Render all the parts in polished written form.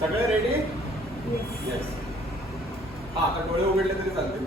सगळे ready? Yes. हा, आता डोळे उघडले तरी चालतील.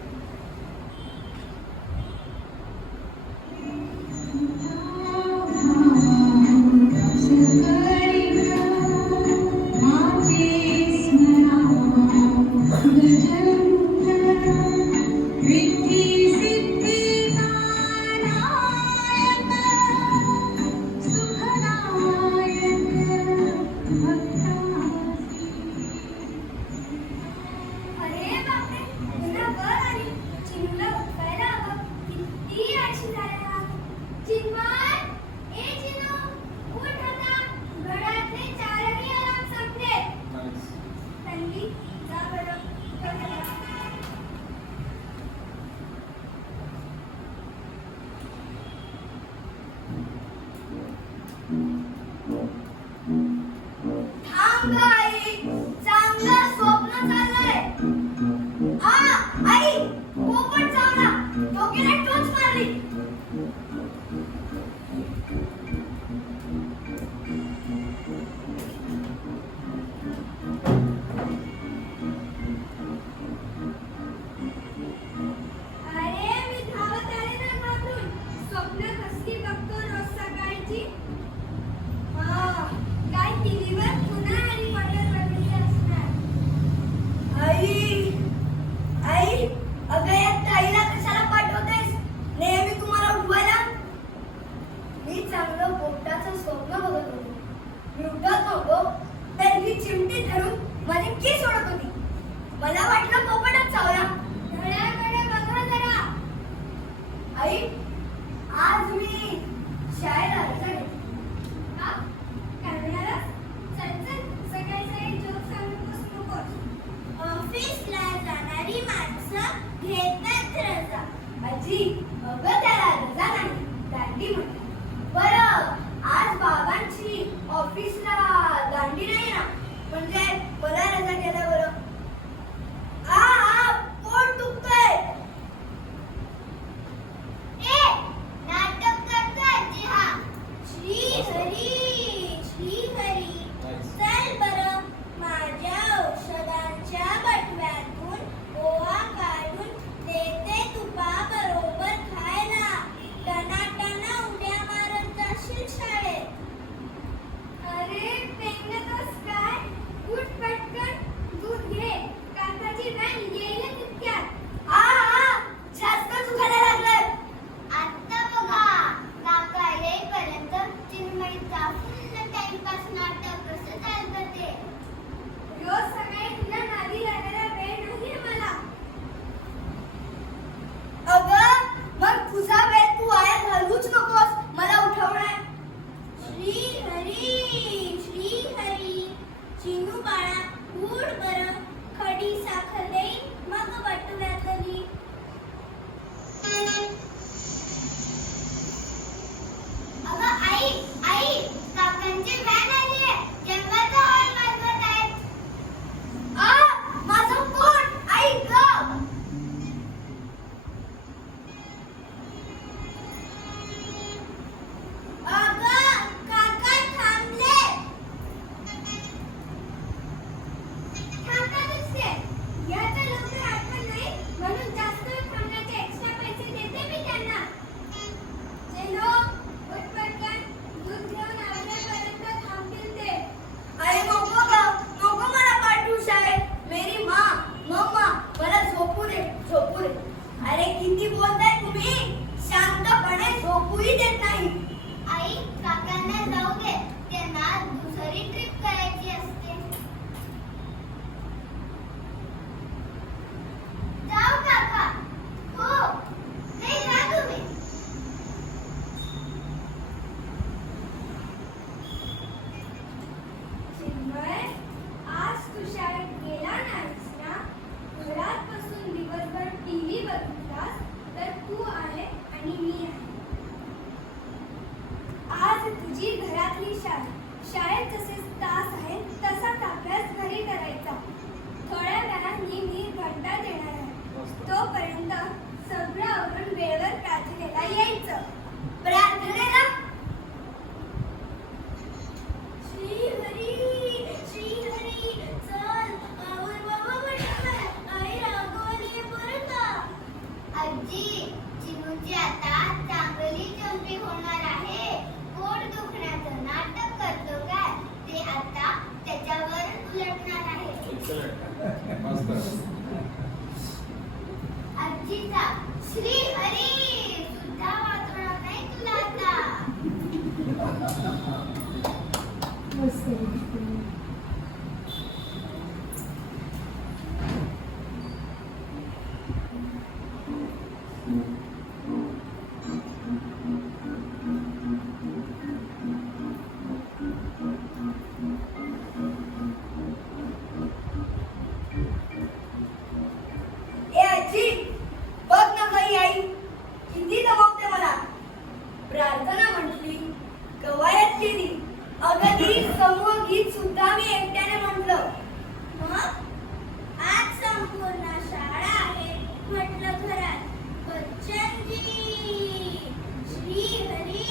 मला वाटलं पोपटच चावला. घड्याळाकडे बघा जरा. आई, आज मी शाळेला रजा घेतली. का? काय म्हणालास? चल ए आजी, बघ ना काही आई, किती दमवते मला. प्रार्थना म्हटली, कवायत केली, अगदी समूह गीत सुद्धा मी एकट्याने म्हटलं. मग आज संपूर्ण शाळा आहे म्हटलं घरात. बच्चनजी, श्री हरी,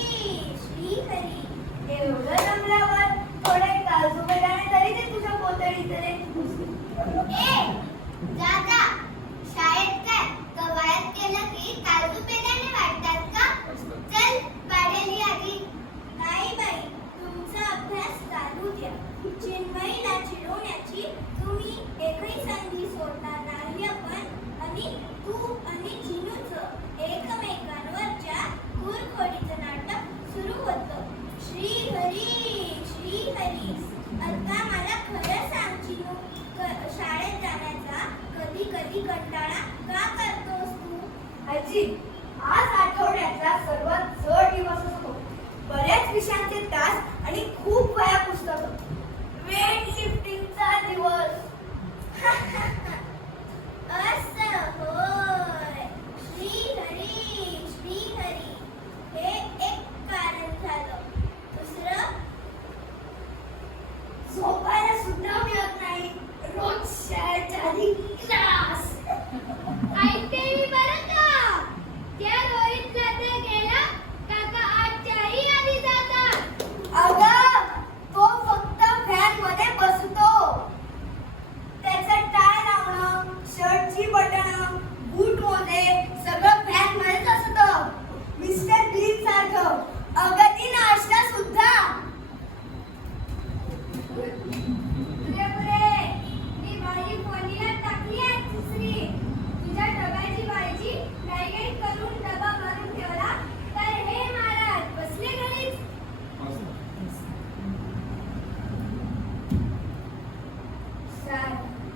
एवढं जमल्यावर थोडे काजू बदाणे तरी ते तुझ्या पोतळीत रे. जा शाळेत काय कवायत केलं की काजू पेढ्याने वाटतात का? चल वाढेल आधी. नाही बाई, तुमचा अभ्यास चालू द्या. चिन्मयीला चिडवण्याची तुम्ही एकही संधी सोडणार नाही. आपण आणि तू आणि चिनूचं एकमेकांवरच्या कुरघोडीचं नाटक सुरू होतं. श्री हरी. आता मला खरं सांग चिनू, शाळेत जाण्याचा कधी कधी कंटाळा का करतोस तू? आजी, आज आठवड्यातला सर्वात जड दिवस असतो. बऱ्याच विषयांचे तास आणि खूप वह्या पुस्तकं. वेट लिफ्टिंगचा दिवस. असं होय. श्री हरी, हे एक कारण झालं. दुसरं, झोपायला सुद्धा मिळत नाही. रोज शाळेच्या आधी क्लास. ऐकते मी बरं का? त्या रोहित जाता गेला काका आजच्याही आधी जातात. अगं, तो फक्त फॅन मध्ये बसतो. त्याचं टाय लावणं, शर्टची बटणं, बूट मोजे सगळं फॅन मध्येच असतं. मिस्टर बीन सारखं. अगदी नाश्ता सुद्धा. पुरे मी बाई पोलीला टाकली आहे दुसरी. तुझ्या डब्याची भाजी काही करून डबा भरून ठेवला तर हे महाराज बसले घरीच.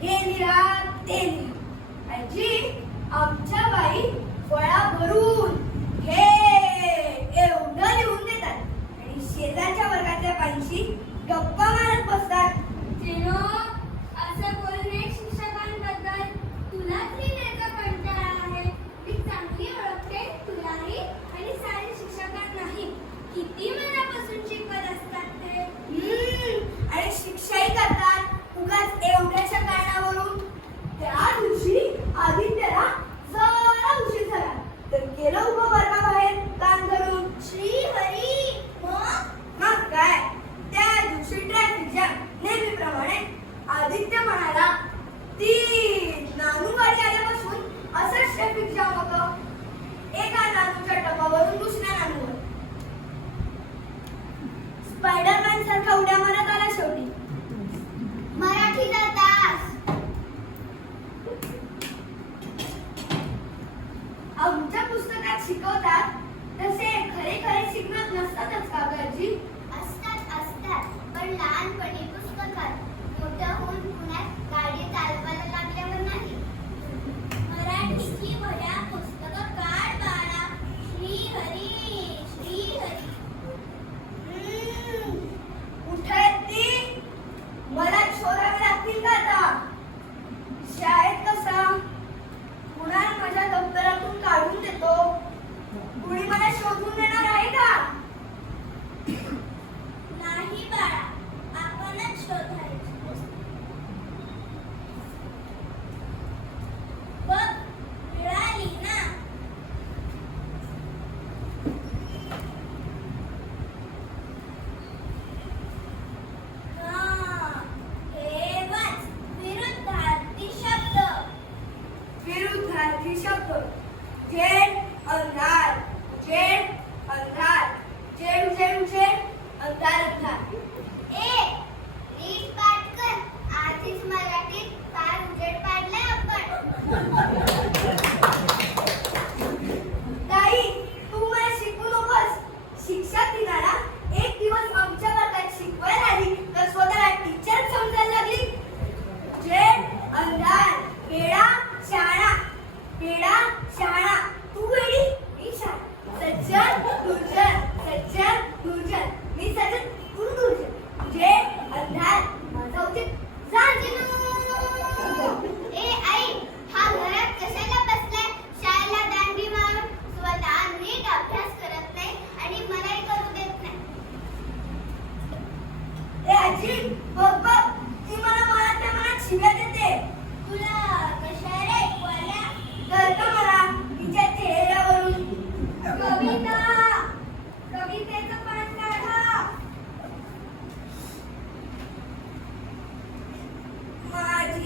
हे लिहा ते लिहा. आजी, आमच्या बाई फळा भरून हे एवढं लिहून देतात आणि शेजारच्या वर्गातल्या बाईंशी गप्पा मारत बसतात. चिनो, असं बोलणे शिक्षकांबद्दल तुलाच लिहिण्याचा कंटाळा आहे. मी चांगली ओळखते तुलाही आणि सारे शिक्षकांनाही. किती मनापासून शिकवत असतात ते. आणि शिक्षाही करतात उगाच एवढ्याशा कारणावरून. त्या दिवशी आदित्यला जरा उशीर झाला तर गेलं उभं वर्गाबाहेर कान धरून. श्री हरी. मग काय, त्या दिवशी ट्रॅफिक जॅम नेहमीप्रमाणे. आदित्य म्हणाला, ती नानू गाडी आल्यापासून असंच ट्रॅफिक जाम होतं. एका नानूच्या टपावरून दुसऱ्या नानूवर. स्पायडरमॅन सारखा उड्या मारत आला शेवटी. मराठीचा तास. आमच्या पुस्तकात शिकवतात तसे खरे खरे शिकवत नसतातच का आजी? असतात पण लहानपणी पुस्तकात. मोठं होऊन पुण्यात गाडी चालवायला लागल्यावर नाही. मराठीची वह्या पुस्तकं काढ बाळा. श्री हरी. उठत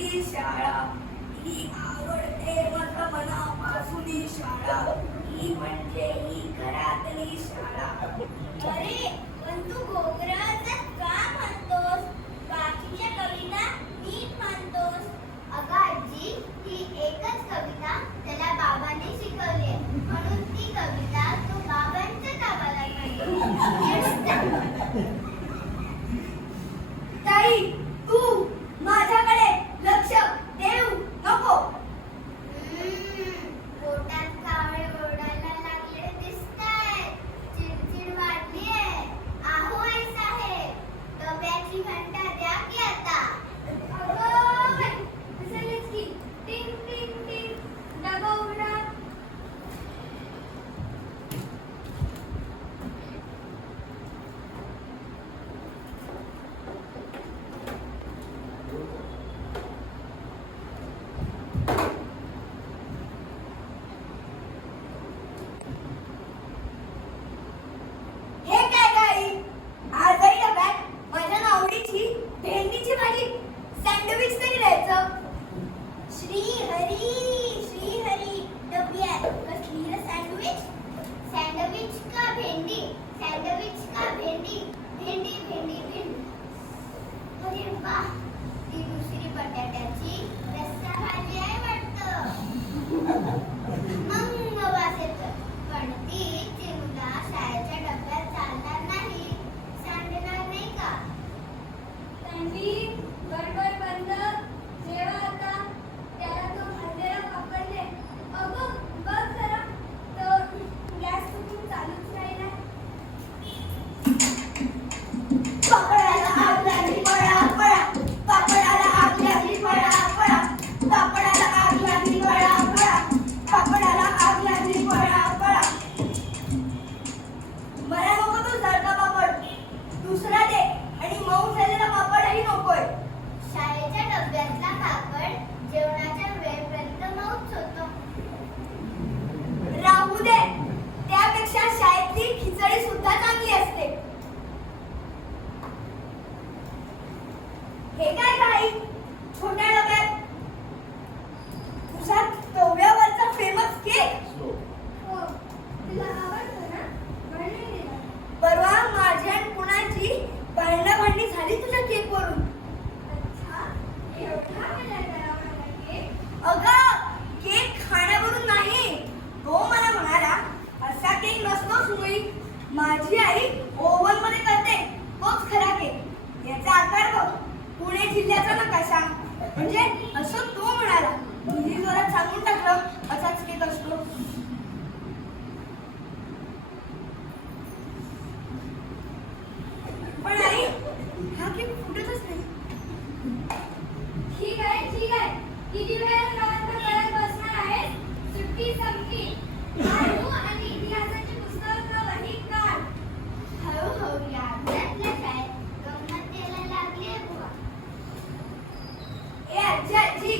माझी शाळा, ही आवडते माझ्या मनापासून ही शाळा, ही म्हणजे ही घरातली शाळा. अरे पण तू घोगराचं का म्हणतोस? बाकीच्या कविता नीट म्हणतोस. अगं आजी, ही एकच कविता त्याला बाबांनी शिकवली आहे, म्हणून ती कविता तो बाबांच्या नावाला म्हणतो. ताई, तू माझ्याकडे लक्ष देऊ नको. पोटात कावळे ओरडायला लागले दिसताय, चिडचिड वाढलीये. आहो आई साहेब, डब्याची घंटा द्या की आता. अगं बाई, असेलच की. टिंग टिंग टिंग. डबा उघडा. हे काय गाई? आजही डब्यात माझ्या नावडीची भेंडीची भाजी सँडविच तरी द्यायचं. श्री हरी डब्यात कसली रे सँडविच? सँडविच का भेंडी? सँडविच का भेंडी? भेंडी भेंडी भेंडी. अरे वा, ती दुसरी बटाट्याची रस्सा भाजी आहे वाटतं. मग वास येतो, पण ती चिमुला शाळेच्या डब्यात चालणार नाही, सांडणार नाही का? तन्वी, गडबड बंद. जेवा आता. त्याला तो भाजलेला पापड दे. अगं बघ जरा, तो गॅस चुकून चालूच राहिला. पापडाला आग लागली पळा पळा, पापडाला आग लागली पळा पळा, पापडाला आग लागली पळा पळा, पापडाला आग लागली पळा पळा. मला नको तो जळका पापड, दुसरा दे. आणि मऊ झालेला पापडही नकोय. शाळेच्या डब्यातला पापड जेवणाच्या वेळेपर्यंत मऊच होतो. राहू दे, त्यापेक्षा शाळेतली खिचडी सुद्धा चांगली असते. हे काय काही छोट्या डब्यात तुझा तव्यावरचा फेमस केक. हो, तुला आवडतो ना? म्हणून दिला. परवा माझी आणि कुणाची भांडणाभांडणी झाली तुझ्या केक वरून. अच्छा, एवढा मला करावा लागेल? अगं, केक खाण्यावरून नाही. तो मला म्हणाला, असा केक नसतो सुई, माझी आई ओव्हन मध्ये करते, तोच खरा केक. याचा आकार बघ, पुणे जिल्ह्याचा नकाशा. म्हणजे असं तो म्हणाला. मी जोरात सांगून टाकलं असाच केक असतो. पण आई, हा केक फुटतच नाही. ठीक आहे, ठीक आहे. किती वेळ प्रवास करत बसणार आहेस? सुट्टी संपली. आलू आणि इतिहासाची पुस्तकं वही काढ. हळूहळू या आपल्या शाळेत गंमत यायला लागली आहे बुवा. ए आजी,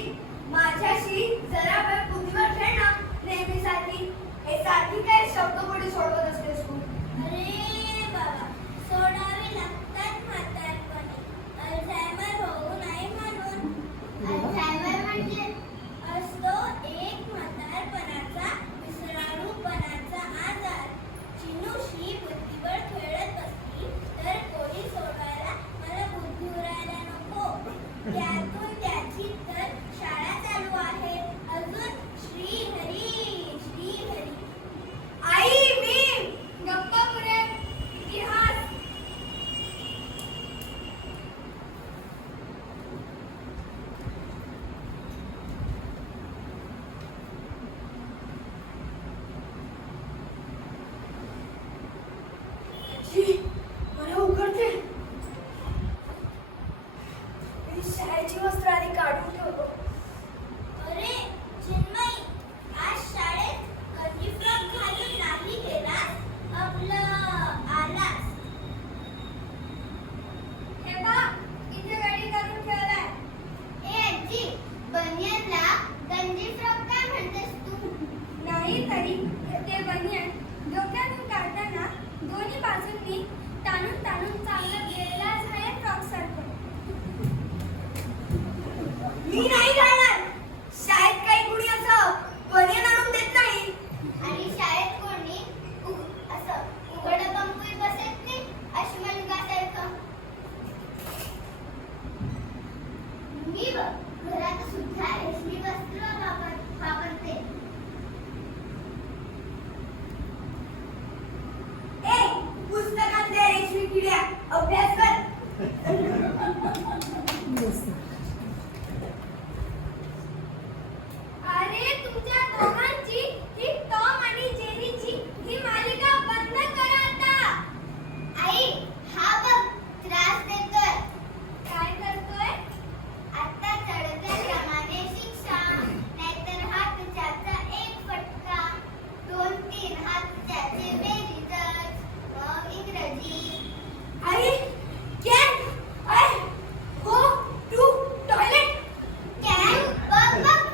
माझ्याशी जरा वेळ बुद्धीवर खेळ ना. नेहमीसारखी हे सारखी काय शब्दकोडी सोडवत असतेस तू. अरे बाबा, सोडावे लागतात म्हातारपणी. अल्झायमर होऊ नये म्हणून. अल्झायमर म्हणजे असतो एक म्हातारपणाचा विसराळूपणाचा आजार. चिनूशी बुद्धीवर खेळत बसली तर कोणी सोडवायला मला बुद्धी उरायला नको. त्यातून त्याची तर शाळा चालू आहे. अजून श्री हरी, श्री हरी. आई, मी गप्पा पुरे. इतिहास. आजी, मला उघडते. मी शाळेची वस्त्र आधी काढून ठेवतो. अरे चिन्मयी, आज शाळेत गंजी फ्रॉक घालून नाही गेलास? आपलं आलास. हे पहा, इथे रेडी करून ठेवलाय. ए आजी, बनियनला गंजी फ्रॉक काय म्हणतेस तू? नाही तरी ते बनियन डोक्यातून काढताना दोन्ही बाजूंनी ताणून ताणून चांगलं गेलेला आहे फ्रॉक सारखं. मी मी नाही घालणार. शाळेत काही कुणी असं बनियान आणून देत नाही. आणि शाळेत कोणी असं उघडं पंपी बसत नाही अश्मयुगासारखं. मी घरात सुद्धा रेशमी वस्त्र वापरते. ए, पुस्तकातल्या रेशमी किड्या अभ्यास कर. अरे तुमच्या दोघांची ही टॉम आणि जेरीची ही मालिका बंद करा आता. आई हा बघ त्रास देतोय. काय करतोय? आता चढत्या क्रमाने शिक्षा, नाहीतर हात त्याचा एक फटका, 2-3 हात त्याचे बेरीजच, मग इंग्रजी. आई, can I go to toilet? Can बघ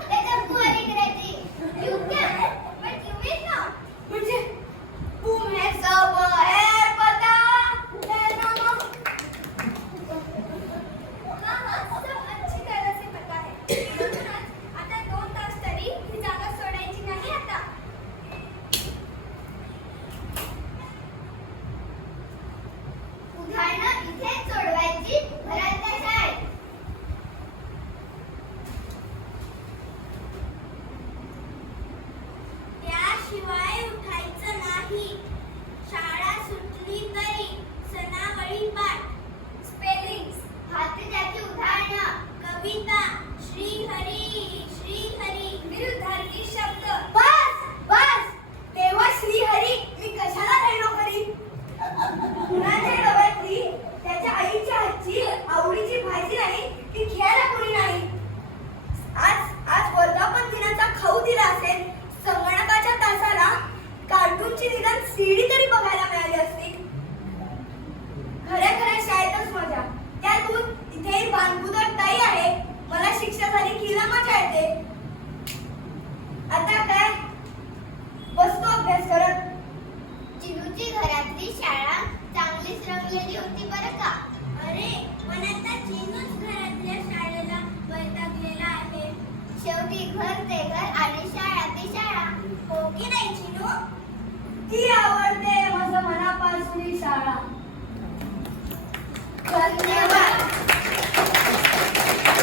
त्याचा पुअर इंग्रजी. You can, but you will not. म्हणजे तुम्हें सब है पता है ना माँ? हाँ, सब अच्छी तरह से पता है. म्हणूनच आता 2 तास तरी ही जागा सोडायची नाही आता. उदाहरणं इथेच सोडवायची घरातल्या शाळेत. त्याशिवाय उठायचं नाही. शाळा सुटली तरी सनावळी पाठ, स्पेलिंग्स, हाती त्याची उदाहरणं. कविता, श्रीहरी श्रीहरी, विरुद्धार्थी शब्द. बस बस, तेव्हा श्रीहरी मी कशाला राहिलो घरी? कुणाच्या डब्यातली त्याच्या आईच्या हातची आवडीची भाजी नाही ती घ्यायला कोणी नाही. आज वर्धापन दिनाचा खाऊ दिला असेल. संगणकाच्या तासाला कार्टूनची निदान सीडी तरी बघायला मिळाली असती. खऱ्या शाळेतच मजा. त्यातून इथेही भानकुदर ताई आहे. मला शिक्षा झाली की ना मजा येते. आता काय बसतो अभ्यास करत. चिनूची घरातली शाळा चांगलीच रंगलेली होती बरं का. अरे पण आता चिनूच घरातल्या शाळेला वैतागलेला आहे. शेवटी घर ते घर आणि शाळा ते शाळा. हो की नाही चिनू? ती आवडते माझं मनापासून ही शाळा. धन्यवाद.